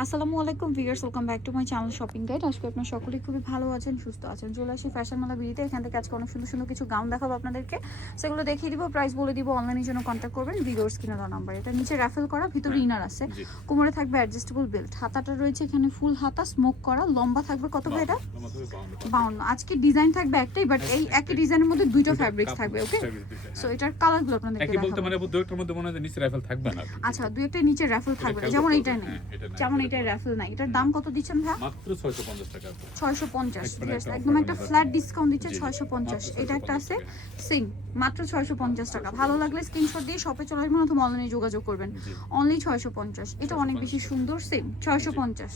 আসসালামু আলাইকুম viewers, welcome back to my channel shopping guide. আজকে আপনারা সকলেই খুবই ভালো আছেন, সুস্থ আছেন। চলে আসি ফ্যাশন মালা বিড়িতে। এখান থেকে আজকে অনেক সুন্দর সুন্দর কিছু গাউন দেখাবো আপনাদেরকে, সেগুলো দেখিয়ে দিব, প্রাইস বলে দিব। অনলাইনের জন্য কন্ট্যাক্ট করবেন ভিডিওর স্ক্রিনে দেওয়া নাম্বার। এটা নিচে র্যাফেল করা, ভিতরে ইনার আছে, কোমরে থাকবে অ্যাডজাস্টেবল বেল্ট, হাতাটা রয়েছে এখানে ফুল হাতা, স্মোক করা, লম্বা থাকবে কত ভাই এটা 52। আজকে ডিজাইন থাকবে একটাই, বাট এই একই ডিজাইনের মধ্যে দুইটা ফ্যাব্রিক্স থাকবে। ওকে, সো এটার কালারগুলো আপনাদেরকে একই বলতে দেখাবো। মানে দুইটার মধ্যে মনে হয় নিচে রাইফেল থাকবে না। আচ্ছা, দুই একটা নিচে র্যাফেল থাকবে, যেমন এইটা নেই, যেমন এইটার র্যাফেল নাই। এটার দাম কত দিচ্ছেন ভাই? মাত্র 650 টাকা। 650, একদম একটা ফ্ল্যাট ডিসকাউন্ট দিচ্ছে 650। এটা একটা আছে সিং, মাত্র 650 টাকা। ভালো লাগলে স্ক্রিনশট দিয়ে শপে চলে আসবেন অথবা অনলাইনে যোগাযোগ করবেন। অনলি 650। এটা অনেক বেশি সুন্দর, সেম 650,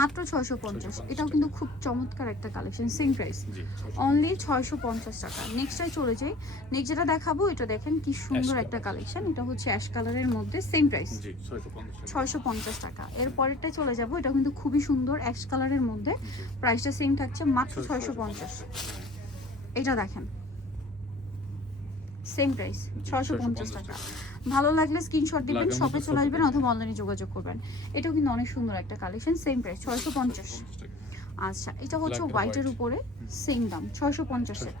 মাত্র 650। এটাও কিন্তু খুব চমৎকার একটা কালেকশন, সেম প্রাইস, অনলি 650 টাকা। নেক্সটটাই চলে যাই। নেক্সট যেটা দেখাবো, এটা দেখেন কি সুন্দর একটা কালেকশন। এটা হচ্ছে অ্যাশ কালারের মধ্যে, সেম প্রাইস 650 টাকা। এর পরেরটাই চলে যাব। এটা কিন্তু খুবই সুন্দর অ্যাশ কালারের মধ্যে, প্রাইসটা সেম থাকছে, মাত্র 650। এটা দেখেন সেম প্রাইস 650 টাকা। ভালো লাগলে স্ক্রিনশট দিবেন, শপে চলে আসবেন অথবা অনলাইনে যোগাযোগ করবেন। এটাও কিন্তু অনেক সুন্দর একটা কালেকশন, সেম প্রাইস 650। আচ্ছা, এটা হচ্ছে হোয়াইটের উপরে, সেম দাম 650 এর।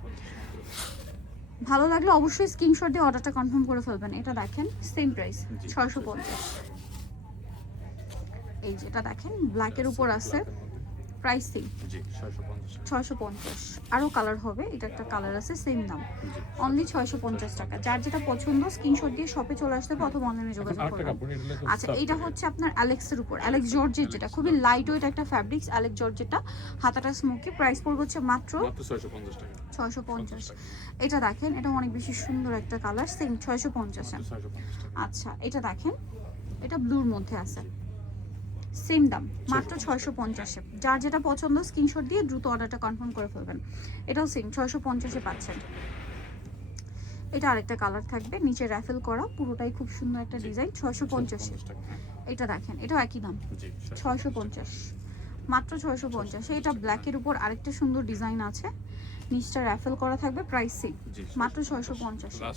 ভালো লাগলে অবশ্যই স্ক্রিনশট দিয়ে অর্ডারটা কনফার্ম করে ফেলবেন। এটা দেখেন সেম প্রাইস 650। এই যেটা দেখেন ব্ল্যাকের উপর আছে, প্রাইস সেম 650। আরও কালার হবে, এটা একটা কালার আছে, সেম দাম, অনলি 650 টাকা। যার যেটা পছন্দ স্ক্রিনশট দিয়ে শপে চলে আসতে হবে অথবা অনলাইনে যোগাযোগ করবেন। আচ্ছা, এইটা হচ্ছে আপনার অ্যালেক্সের উপর, অ্যালেক্স জর্জের, যেটা খুবই লাইট ওয়েট একটা ফ্যাব্রিক্স, অ্যালেক্স জর্জেটা, হাতাটা স্মোকি, প্রাইস পড়বে হচ্ছে মাত্র 650। এটা দেখেন, এটা অনেক বেশি সুন্দর একটা কালার, সেম 650। আচ্ছা, এটা দেখেন, এটা ব্লুর মধ্যে আছে, সেম দাম, মাত্র 650। যার যেটা পছন্দ স্ক্রিনশট দিয়ে দ্রুত অর্ডারটা কনফার্ম করে ফেলবেন। এটাও সেম 650 পাচ্ছেন। এটা আরেকটা কালার থাকবে, নিচে র্যাফেল করা, পুরোটাই খুব সুন্দর একটা ডিজাইন, 650। এটা দেখেন, এটাও একই দাম 650, মাত্র 650। এটা ব্ল্যাকের উপর আরেকটা সুন্দর ডিজাইন আছে, নিচটা র্যাফেল করা থাকবে, প্রাইস সেম, মাত্র 650।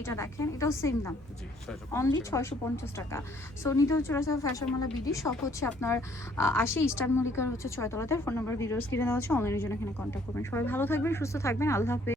এটা দেখেন, এটাও সেম দাম, অনলি 650 টাকা। সো নিতে হচ্ছে ফ্যাশন মালা বিডি, শপ হচ্ছে আপনার 80 ইস্টার্ন মল্লিকার হচ্ছে 6 তলাতে। ফোন নাম্বার ভিডিওস কিনে দেওয়া আছে, অনলাইনের জন্য এখানে কন্ট্যাক্ট করবেন। সবাই ভালো থাকবেন, সুস্থ থাকবেন, আল্লাহ হাফেজ।